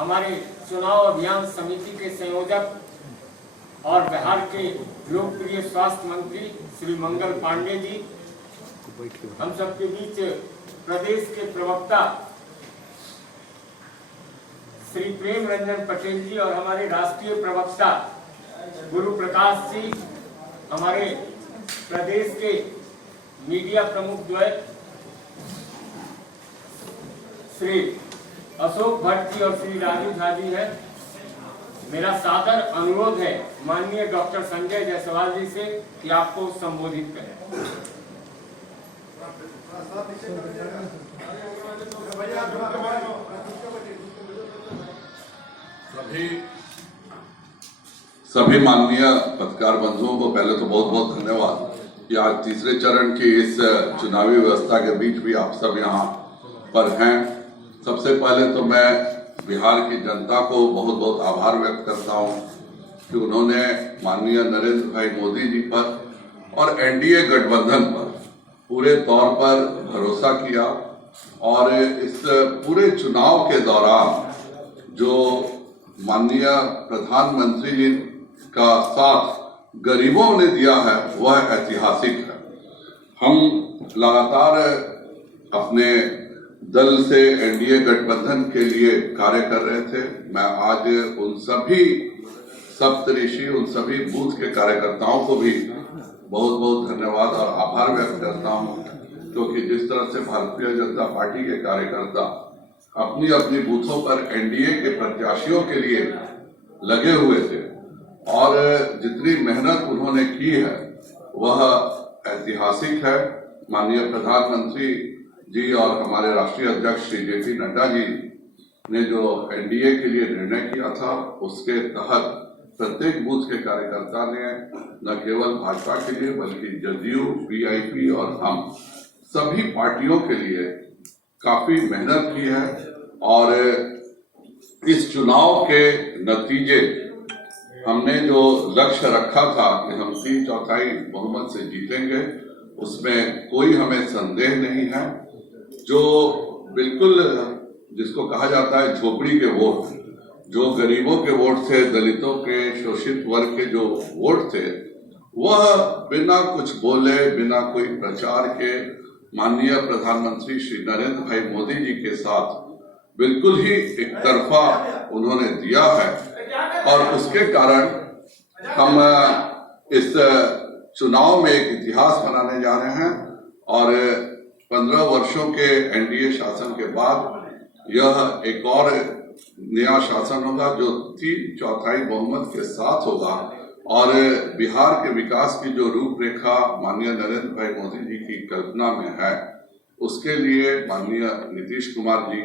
हमारे चुनाव अभियान समिति के संयोजक और बिहार के लोकप्रिय स्वास्थ्य मंत्री श्री मंगल पांडे जी, हम सबके बीच प्रदेश के प्रवक्ता श्री प्रेम रंजन पटेल जी और हमारे राष्ट्रीय प्रवक्ता गुरु प्रकाश जी, हमारे प्रदेश के मीडिया प्रमुख द्वय श्री अशोक भट्ट जी और श्री राजू झा जी है। मेरा सादर अनुरोध है माननीय डॉक्टर संजय जायसवाल जी से कि आपको संबोधित करें। सभी माननीय पत्रकार बंधुओं को पहले तो बहुत बहुत धन्यवाद कि आज तीसरे चरण की इस चुनावी व्यवस्था के बीच भी आप सब यहाँ पर हैं। सबसे पहले तो मैं बिहार की जनता को बहुत बहुत आभार व्यक्त करता हूँ कि उन्होंने माननीय नरेंद्र भाई मोदी जी पर और एनडीए गठबंधन पर पूरे तौर पर भरोसा किया और इस पूरे चुनाव के दौरान जो माननीय प्रधानमंत्री जी का साथ गरीबों ने दिया है वह ऐतिहासिक है। हम लगातार अपने दल से एनडीए गठबंधन के लिए कार्य कर रहे थे। मैं आज उन सभी सप्तऋषि, उन सभी बूथ के कार्यकर्ताओं को भी बहुत बहुत धन्यवाद और आभार व्यक्त करता हूं, क्योंकि जिस तरह से भारतीय जनता पार्टी के कार्यकर्ता अपनी अपनी बूथों पर एनडीए के प्रत्याशियों के लिए लगे हुए थे और जितनी मेहनत उन्होंने की है वह ऐतिहासिक है। माननीय प्रधानमंत्री जी और हमारे राष्ट्रीय अध्यक्ष श्री जेपी नड्डा जी ने जो एनडीए के लिए निर्णय किया था, उसके तहत प्रत्येक बूथ के कार्यकर्ता ने न केवल भाजपा के लिए बल्कि जदयू, वीआईपी और हम सभी पार्टियों के लिए काफी मेहनत की है और इस चुनाव के नतीजे हमने जो लक्ष्य रखा था कि हम 3/4 बहुमत से जीतेंगे, उसमें कोई हमें संदेह नहीं है। जो बिल्कुल जिसको कहा जाता है झोपड़ी के वोट, जो गरीबों के वोट थे, दलितों के, शोषित वर्ग के जो वोट थे, वह बिना कुछ बोले, बिना कोई प्रचार के माननीय प्रधानमंत्री श्री नरेंद्र भाई मोदी जी के साथ बिल्कुल ही एक तरफा उन्होंने दिया है और उसके कारण हम इस चुनाव में एक इतिहास बनाने जा रहे हैं और 15 वर्षों के एनडीए शासन के बाद यह एक और नया शासन होगा जो 3/4 बहुमत के साथ होगा और बिहार के विकास की जो रूपरेखा माननीय नरेंद्र भाई मोदी जी की कल्पना में है, उसके लिए माननीय नीतीश कुमार जी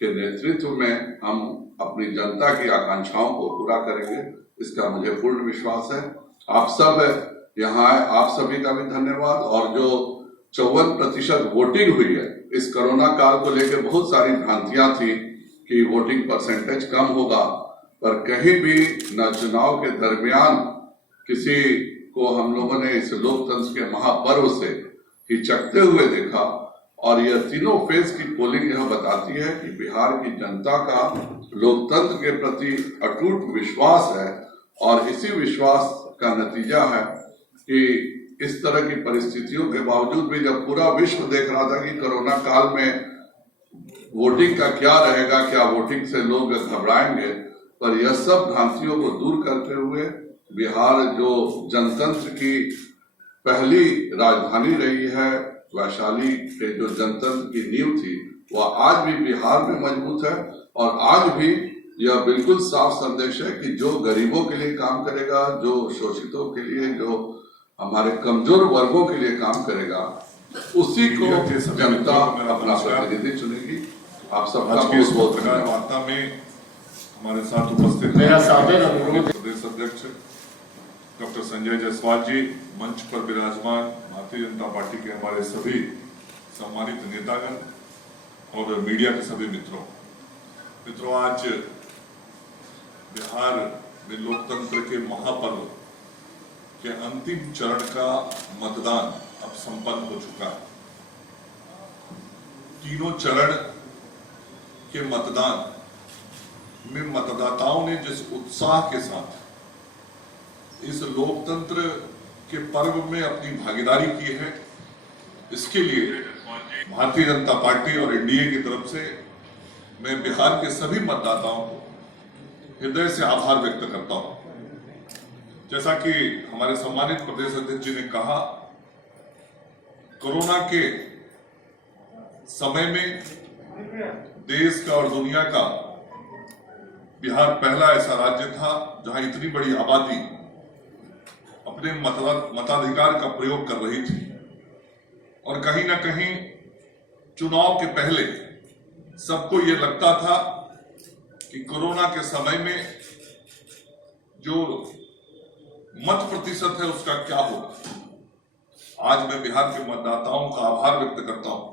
के नेतृत्व में हम अपनी जनता की आकांक्षाओं को पूरा करेंगे, इसका मुझे पूर्ण विश्वास है। आप सब यहाँ आए, आप सभी का भी धन्यवाद। और जो 54% वोटिंग हुई है, इस कोरोना काल को लेकर बहुत सारी भ्रांतियां थी कि वोटिंग परसेंटेज कम होगा, पर कहीं भी न चुनाव के दरमियान किसी को हम लोगों ने इस लोकतंत्र के महापर्व से हिचकते हुए देखा और यह तीनों फेज की पोलिंग यह बताती है कि बिहार की जनता का लोकतंत्र के प्रति अटूट विश्वास है और इसी विश्वास का नतीजा है कि इस तरह की परिस्थितियों के बावजूद भी जब पूरा विश्व देख रहा था कि कोरोना काल में वोटिंग का क्या रहेगा, क्या वोटिंग से लोग घबराएंगे, पर यह सब भ्रांतियों को दूर करते हुए बिहार जो जनतंत्र की पहली राजधानी रही है, वैशाली के जो जनतंत्र की नींव थी, वह आज भी बिहार में मजबूत है और आज भी यह बिल्कुल साफ संदेश है कि जो गरीबों के लिए काम करेगा, जो शोषितों के लिए, जो हमारे कमजोर वर्गों के लिए काम करेगा, उसी को जनता अपना प्रतिनिधि चुनेगी। आप सबका बहुत बहुत धन्यवाद। वार्ता में हमारे साथ उपस्थित प्रदेश अध्यक्ष डॉक्टर संजय जायसवाल जी, मंच पर विराजमान भारतीय जनता पार्टी के हमारे सभी सम्मानित नेतागण और मीडिया के सभी मित्रों, आज बिहार में लोकतंत्र के महापर्व के अंतिम चरण का मतदान अब संपन्न हो चुका है। तीनों चरण के मतदान में मतदाताओं ने जिस उत्साह के साथ इस लोकतंत्र के पर्व में अपनी भागीदारी की है, इसके लिए भारतीय जनता पार्टी और एनडीए की तरफ से मैं बिहार के सभी मतदाताओं को हृदय से आभार व्यक्त करता हूं। जैसा कि हमारे सम्मानित प्रदेश अध्यक्ष जी ने कहा, कोरोना के समय में देश का और दुनिया का बिहार पहला ऐसा राज्य था जहां इतनी बड़ी आबादी अपने मताधिकार का प्रयोग कर रही थी और कहीं ना कहीं चुनाव के पहले सबको ये लगता था कि कोरोना के समय में जो मत प्रतिशत है उसका क्या होगा। आज मैं बिहार के मतदाताओं का आभार व्यक्त करता हूं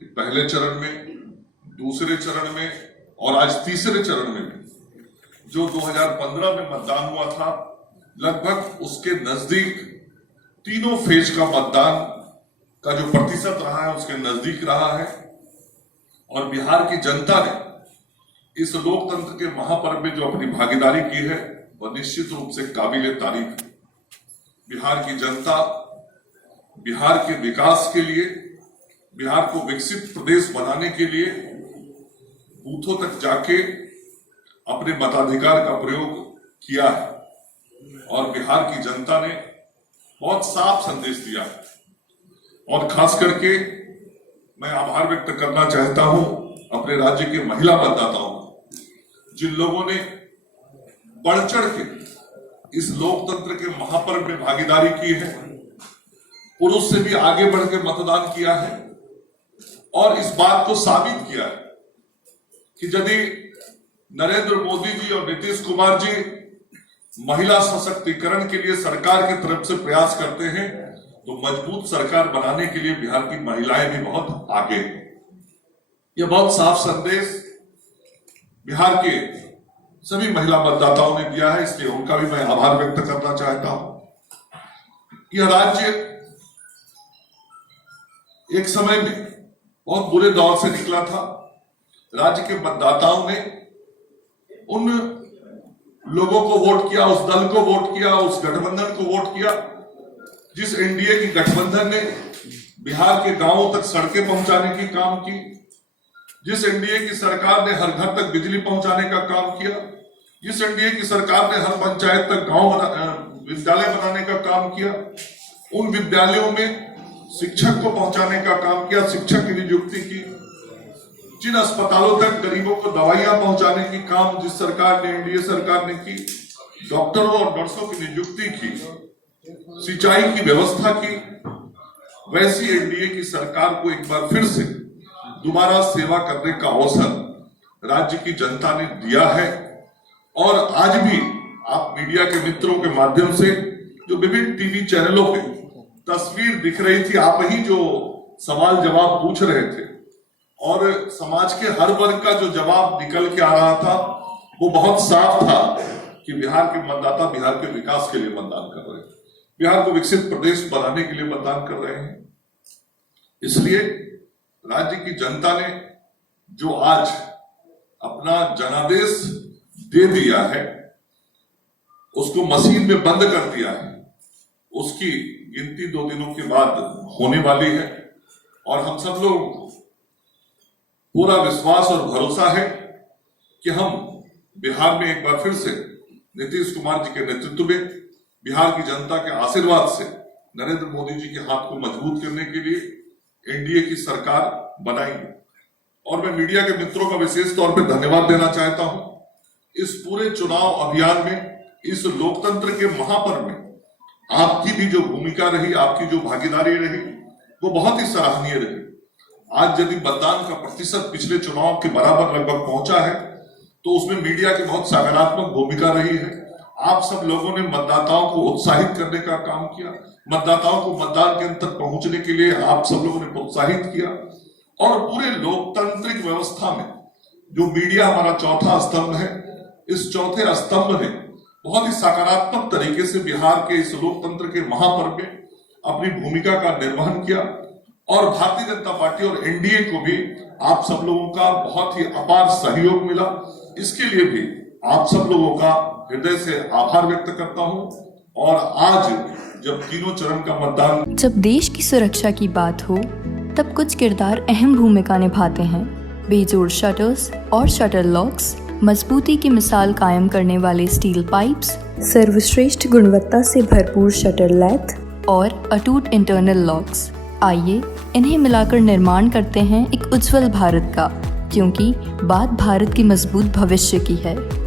कि पहले चरण में, दूसरे चरण में और आज तीसरे चरण में भी जो 2015 में मतदान हुआ था, लगभग उसके नजदीक तीनों फेज का मतदान का जो प्रतिशत रहा है उसके नजदीक रहा है। और बिहार की जनता ने इस लोकतंत्र के महापर्व में जो अपनी भागीदारी की है वह निश्चित रूप से काबिले तारीफ है। बिहार की जनता बिहार के विकास के लिए, बिहार को विकसित प्रदेश बनाने के लिए बूथों तक जाके अपने मताधिकार का प्रयोग किया है और बिहार की जनता ने बहुत साफ संदेश दिया है। और खास करके मैं आभार व्यक्त करना चाहता हूं अपने राज्य के महिला मतदाताओं को, जिन लोगों ने बढ़ चढ़ के इस लोकतंत्र के महापर्व में भागीदारी की है, पुरुष से भी आगे बढ़ के मतदान किया है और इस बात को साबित किया है कि यदि नरेंद्र मोदी जी और नीतीश कुमार जी महिला सशक्तिकरण के लिए सरकार की तरफ से प्रयास करते हैं तो मजबूत सरकार बनाने के लिए बिहार की महिलाएं भी बहुत आगे हैं। यह बहुत साफ संदेश बिहार के सभी महिला मतदाताओं ने दिया है, इसलिए उनका भी मैं आभार व्यक्त करना चाहता हूं। यह राज्य एक समय में बहुत बुरे दौर से निकला था। राज्य के मतदाताओं ने उन लोगों को वोट किया, उस दल को वोट किया, उस गठबंधन को वोट किया जिस एनडीए की गठबंधन ने बिहार के गांवों तक सड़कें पहुंचाने की काम की, जिस एनडीए की सरकार ने हर घर तक बिजली पहुंचाने का काम किया, जिस एनडीए की सरकार ने हर पंचायत तक विद्यालय बनाने का काम किया, उन विद्यालयों में शिक्षक को पहुंचाने का काम किया, शिक्षक की नियुक्ति की, जिन अस्पतालों तक गरीबों को दवाइयां पहुंचाने की काम जिस सरकार ने, एनडीए सरकार ने की, डॉक्टरों और नर्सों की नियुक्ति की, सिंचाई की व्यवस्था की, वैसी एनडीए की सरकार को एक बार फिर से दोबारा सेवा करने का अवसर राज्य की जनता ने दिया है। और आज भी आप मीडिया के मित्रों के माध्यम से जो विभिन्न टीवी चैनलों पे तस्वीर दिख रही थी, आप ही जो सवाल जवाब पूछ रहे थे और समाज के हर वर्ग का जो जवाब निकल के आ रहा था वो बहुत साफ था कि बिहार के मतदाता बिहार के विकास के लिए मतदान कर रहे हैं, बिहार को विकसित प्रदेश बनाने के लिए मतदान कर रहे हैं। इसलिए राज्य की जनता ने जो आज अपना जनादेश दे दिया है, उसको मशीन में बंद कर दिया है, उसकी गिनती 2 दिनों के बाद होने वाली है और हम सब लोगों को पूरा विश्वास और भरोसा है कि हम बिहार में एक बार फिर से नीतीश कुमार जी के नेतृत्व में बिहार की जनता के आशीर्वाद से नरेंद्र मोदी जी के हाथ को मजबूत करने के लिए एनडीए की सरकार बनाएंगे। और मैं मीडिया के मित्रों का विशेष तौर पर धन्यवाद देना चाहता हूं। इस पूरे चुनाव अभियान में, इस लोकतंत्र के महापर्व में आपकी भी जो भूमिका रही, आपकी जो भागीदारी रही, वो बहुत ही सराहनीय रही। आज यदि मतदान का प्रतिशत पिछले चुनाव के बराबर लगभग पहुंचा है तो उसमें मीडिया की बहुत सकारात्मक भूमिका रही है। आप सब लोगों ने मतदाताओं को उत्साहित करने का काम किया, मतदाताओं को मतदान केंद्र तक पहुंचने के लिए आप सब लोगों ने प्रोत्साहित किया और पूरे लोकतांत्रिक व्यवस्था में जो मीडिया हमारा चौथा स्तंभ है, इस चौथे स्तंभ ने बहुत ही सकारात्मक तरीके से बिहार के इस लोकतंत्र के महापर्व में अपनी भूमिका का निर्वहन किया और भारतीय जनता पार्टी और एनडीए को भी आप सब लोगों का बहुत ही अपार सहयोग मिला। इसके लिए भी आप सब लोगों का हृदय से आभार व्यक्त करता हूं। और आज जब तीनों चरण का मतदान, जब देश की सुरक्षा की बात हो तब कुछ किरदार अहम भूमिका निभाते हैं। बेजोड़ शटर्स और शटर लॉक्स, मजबूती की मिसाल कायम करने वाले स्टील पाइप्स, सर्वश्रेष्ठ गुणवत्ता से भरपूर शटर लैथ और अटूट इंटरनल लॉक्स। आइए इन्हें मिलाकर निर्माण करते हैं एक उज्जवल भारत का, क्योंकि बात भारत की मजबूत भविष्य की है।